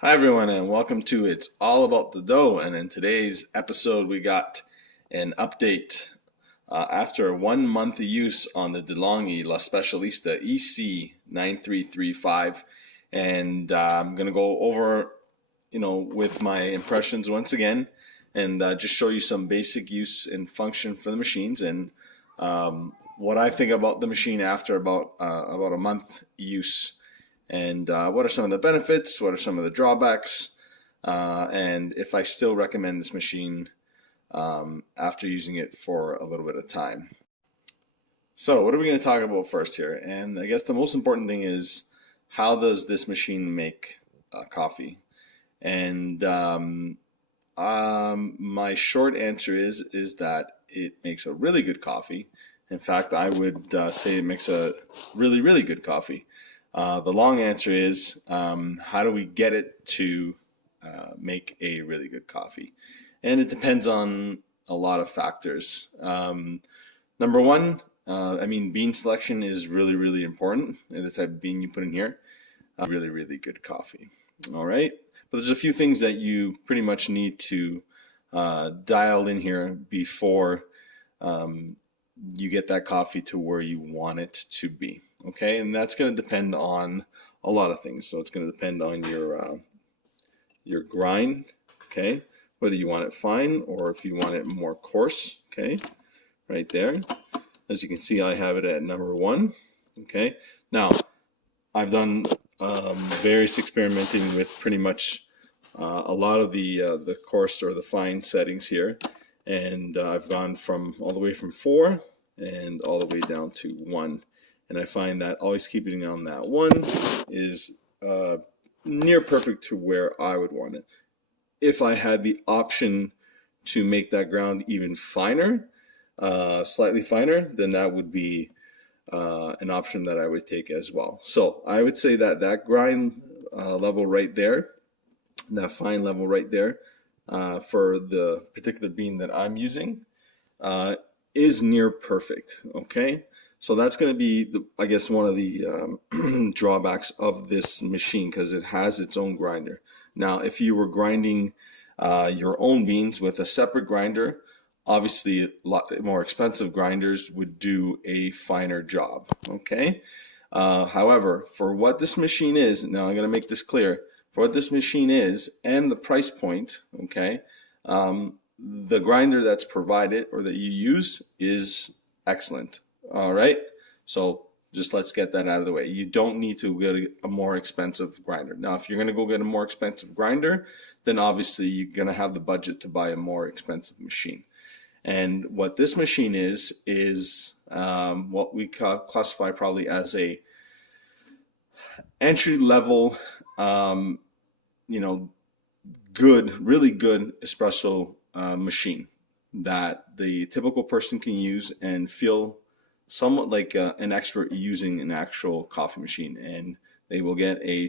Hi everyone, and welcome to It's All About the Dough. And in today's episode we got an update after 1 month of use on the DeLonghi La Specialista EC9335. And I'm going to go over with my impressions once again, and just show you some basic use and function for the machines, and what I think about the machine after about a month use. And what are some of the benefits, what are some of the drawbacks, and if I still recommend this machine after using it for a little bit of time. So what are we going to talk about first here? And I guess the most important thing is, how does this machine make coffee? And my short answer is that it makes a really good coffee. In fact, I would say it makes a really, really good coffee. The long answer is, how do we get it to make a really good coffee? And it depends on a lot of factors. Number one, bean selection is really, really important. The type of bean you put in here, really, really good coffee. All right, but there's a few things that you pretty much need to dial in here before you get that coffee to where you want it to be. Okay, and that's going to depend on a lot of things. So it's going to depend on your grind, okay, whether you want it fine or if you want it more coarse. Okay, right there, as you can see, I have it at number 1. Okay, now I've done various experimenting with pretty much a lot of the coarse or the fine settings here, and I've gone all the way from 4 and all the way down to 1. And I find that always keeping it on that 1 is near perfect to where I would want it. If I had the option to make that ground even finer, slightly finer, then that would be an option that I would take as well. So I would say that that grind level right there, that fine level right there, for the particular bean that I'm using, is near perfect. Okay, so that's going to be, I guess, one of the drawbacks of this machine, because it has its own grinder. Now, if you were grinding your own beans with a separate grinder, obviously a lot more expensive grinders would do a finer job. Okay, however, for what this machine is, now I'm going to make this clear, for what this machine is and the price point, okay, the grinder that's provided or that you use is excellent. All right, so just let's get that out of the way. You don't need to get a more expensive grinder. Now, if you're going to go get a more expensive grinder, then obviously you're going to have the budget to buy a more expensive machine. And what this machine is what we classify probably as a entry level, really good espresso machine that the typical person can use and feel somewhat like an expert using an actual coffee machine, and they will get a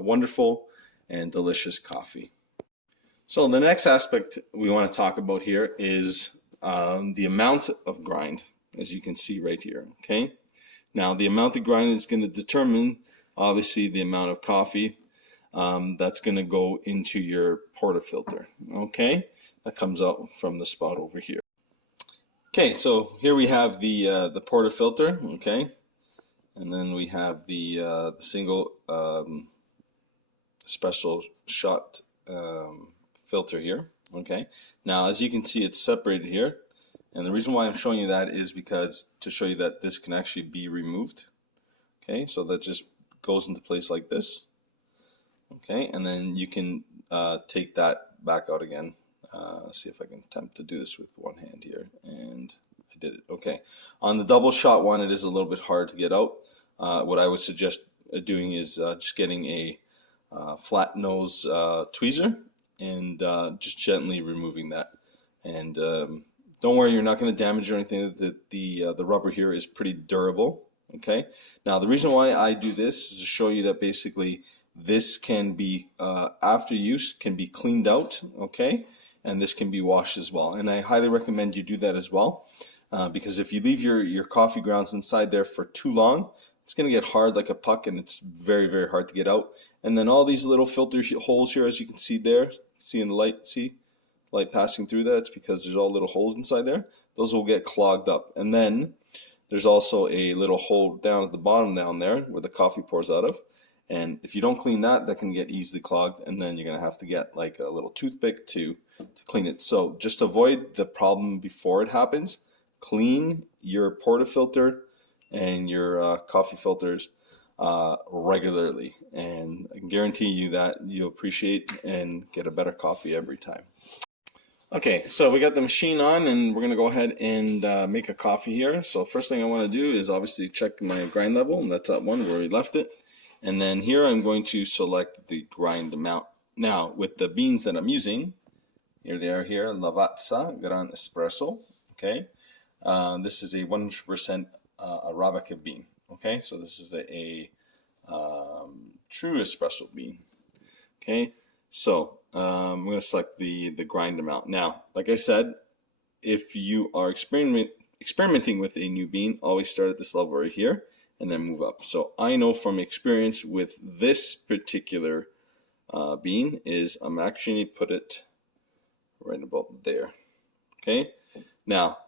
wonderful and delicious coffee. So the next aspect we want to talk about here is the amount of grind, as you can see right here. Okay, now the amount of grind is going to determine obviously the amount of coffee that's going to go into your portafilter. Okay, that comes out from the spout over here. Okay, so here we have the portafilter. Okay, and then we have the single espresso shot filter here. Okay, now as you can see, it's separated here, and the reason why I'm showing you that is because to show you that this can actually be removed. Okay, so that just goes into place like this. Okay, and then you can take that back out again. Let's see if I can attempt to do this with one hand here, and I did it. Okay, on the double shot one, it is a little bit hard to get out. What I would suggest doing is just getting a flat nose tweezer and just gently removing that. And don't worry, you're not going to damage or anything. The rubber here is pretty durable. Okay, now the reason why I do this is to show you that basically this can be, after use, can be cleaned out. Okay, and this can be washed as well, and I highly recommend you do that as well, because if you leave your coffee grounds inside there for too long, it's going to get hard like a puck, and it's very, very hard to get out. And then all these little filter holes here, as you can see there, see in the light, see light passing through that, it's because there's all little holes inside there. Those will get clogged up. And then there's also a little hole down at the bottom down there where the coffee pours out of. And if you don't clean that, that can get easily clogged, and then you're going to have to get like a little toothpick to clean it. So just avoid the problem before it happens. Clean your portafilter and your coffee filters regularly, and I can guarantee you that you'll appreciate and get a better coffee every time. Okay, so we got the machine on, and we're going to go ahead and make a coffee here. So first thing I want to do is obviously check my grind level, and that's at 1 where we left it. And then here I'm going to select the grind amount. Now with the beans that I'm using, here they are here, Lavazza Gran Espresso. Okay, this is a 100% Arabica bean. Okay, so this is a true espresso bean. Okay, so I'm going to select the grind amount. Now, like I said, if you are experimenting with a new bean, always start at this level right here and then move up. So I know from experience with this particular bean is I'm actually put it right about there. Okay, now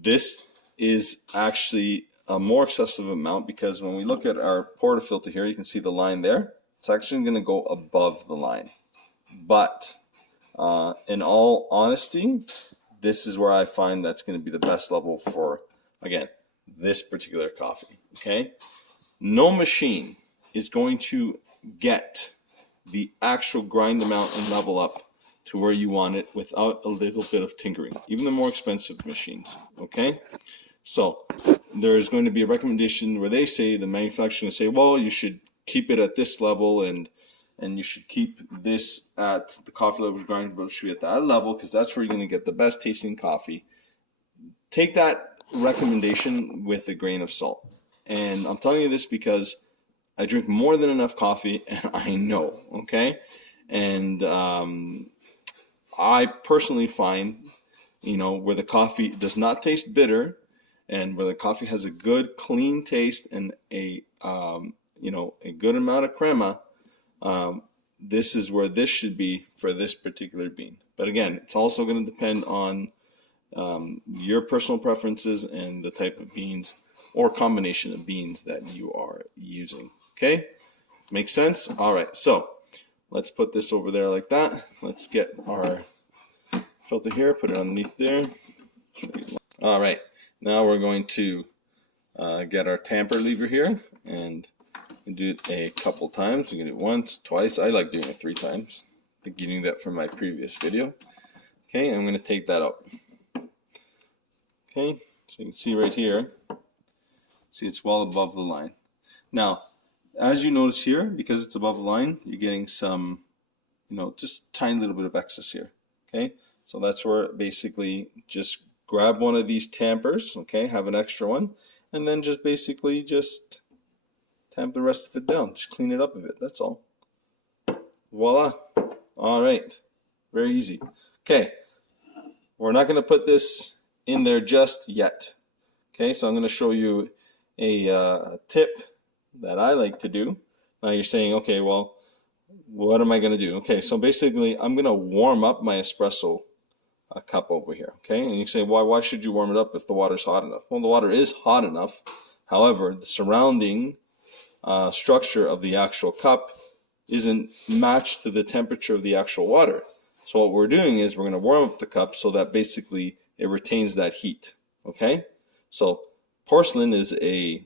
this is actually a more excessive amount, because when we look at our portafilter here, you can see the line there. It's actually going to go above the line. But in all honesty, this is where I find that's going to be the best level for, again, this particular coffee. Okay, no machine is going to get the actual grind amount and level up to where you want it without a little bit of tinkering, even the more expensive machines. Okay, so there's going to be a recommendation where they say, the manufacturer say, well, you should keep it at this level, and you should keep this at the coffee level grind, but should be at that level, because that's where you're going to get the best tasting coffee. Take that recommendation with a grain of salt. And I'm telling you this because I drink more than enough coffee, and I know, okay? And I personally find, where the coffee does not taste bitter, and where the coffee has a good clean taste and a good amount of crema, this is where this should be for this particular bean. But again, it's also going to depend on your personal preferences and the type of beans or combination of beans that you are using. Okay, makes sense? All right, so let's put this over there like that. Let's get our filter here, put it underneath there. All right, now we're going to get our tamper lever here, and do it a couple times. You can do it once, twice. I like doing it 3 times. I think you knew that from my previous video. Okay, I'm going to take that out. Okay, so you can see right here, see it's well above the line. Now, as you notice here, because it's above the line, you're getting some, just tiny little bit of excess here. Okay, so that's where basically just grab one of these tampers, okay, have an extra one, and then just basically just tamp the rest of it down. Just clean it up a bit, that's all. Voila. All right, very easy. Okay, we're not going to put this in there just yet. Okay, so I'm going to show you a tip that I like to do. Now you're saying, okay, well, what am I going to do? Okay, so basically I'm going to warm up my espresso cup over here. Okay, and you say, why should you warm it up if the water's hot enough? Well, the water is hot enough. However, the surrounding structure of the actual cup isn't matched to the temperature of the actual water. So what we're doing is we're going to warm up the cup so that basically it retains that heat. Okay, so porcelain is a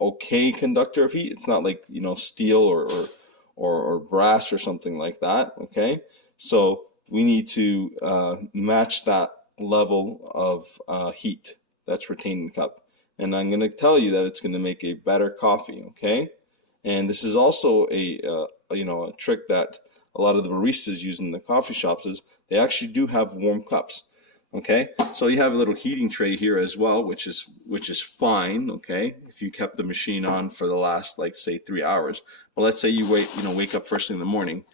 okay conductor of heat. It's not like steel or brass or something like that. Okay, so we need to match that level of heat that's retained in the cup. And I'm going to tell you that it's going to make a better coffee, okay? And this is also a trick that a lot of the baristas use in the coffee shops, is they actually do have warm cups, okay? So you have a little heating tray here as well, which is fine, okay? If you kept the machine on for the last, like, say 3 hours. But let's say you wake up first thing in the morning,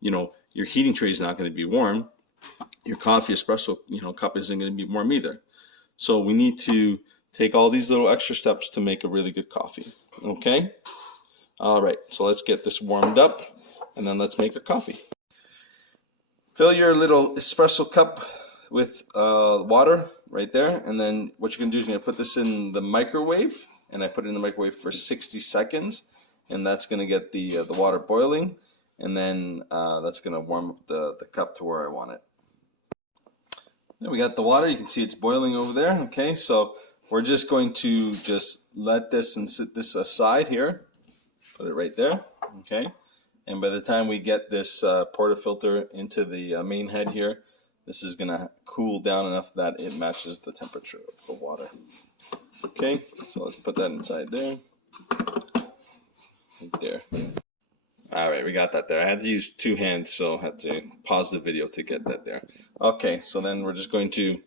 your heating tray is not going to be warm. Your coffee espresso cup isn't going to be warm either. So we need to take all these little extra steps to make a really good coffee. Okay? All right, so let's get this warmed up, and then let's make our coffee. Fill your little espresso cup with water right there, and then what you're gonna do is you're gonna put this in the microwave, and I put it in the microwave for 60 seconds, and that's gonna get the water boiling, and then that's gonna warm up the cup to where I want it. Then we got the water. You can see it's boiling over there. Okay, so we're just going to just let this and sit this aside here. Put it right there. Okay, and by the time we get this portafilter into the main head here, this is gonna cool down enough that it matches the temperature of the water. Okay, so let's put that inside there. Right there. All right, we got that there. I had to use two hands, so I had to pause the video to get that there. Okay, so then we're just going to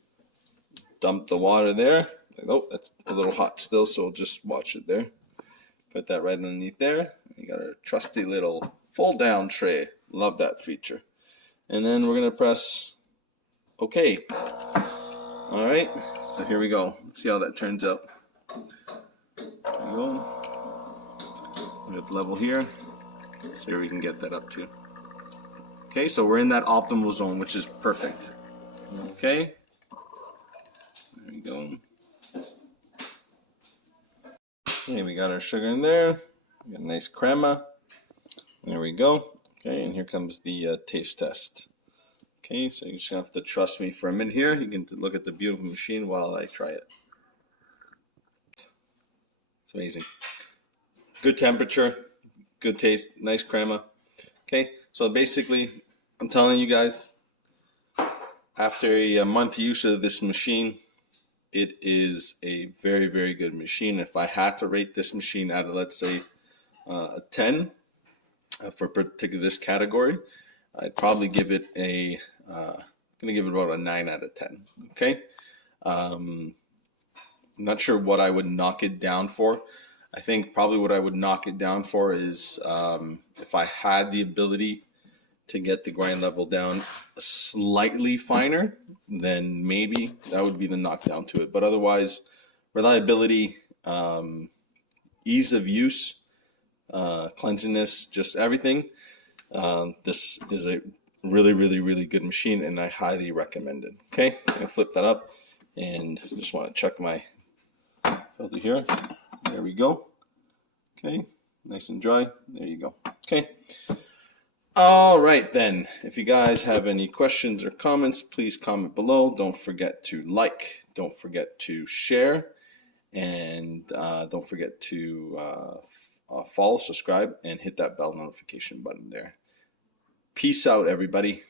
dump the water there. Oh, that's a little hot still, so we'll just watch it there. Put that right underneath there. We got our trusty little fold-down tray. Love that feature. And then we're going to press OK. All right, so here we go. Let's see how that turns out. There we go. We got the level here. See where we can get that up to. Okay, so we're in that optimal zone, which is perfect. Okay, there we go. Okay, we got our sugar in there. We got a nice crema. There we go. Okay, and here comes the taste test. Okay, so you just have to trust me for a minute here. You can look at the beautiful machine while I try it. It's amazing. Good temperature. Good taste, nice crema. Okay, so basically, I'm telling you guys, after a month use of this machine, it is a very, very good machine. If I had to rate this machine out of, let's say, a 10 for particular this category, I'd probably give it a, I'm gonna give it about a 9 out of 10. Okay, I'm not sure what I would knock it down for. I think probably what I would knock it down for is if I had the ability to get the grind level down slightly finer, then maybe that would be the knockdown to it. But otherwise, reliability, ease of use, cleanliness, just everything. This is a really, really, really good machine, and I highly recommend it. Okay, I'm gonna flip that up, and just want to check my filter here. There we go. Okay, nice and dry. There you go. Okay. All right then. If you guys have any questions or comments, please comment below. Don't forget to like. Don't forget to share, and don't forget to follow, subscribe, and hit that bell notification button there. Peace out, everybody.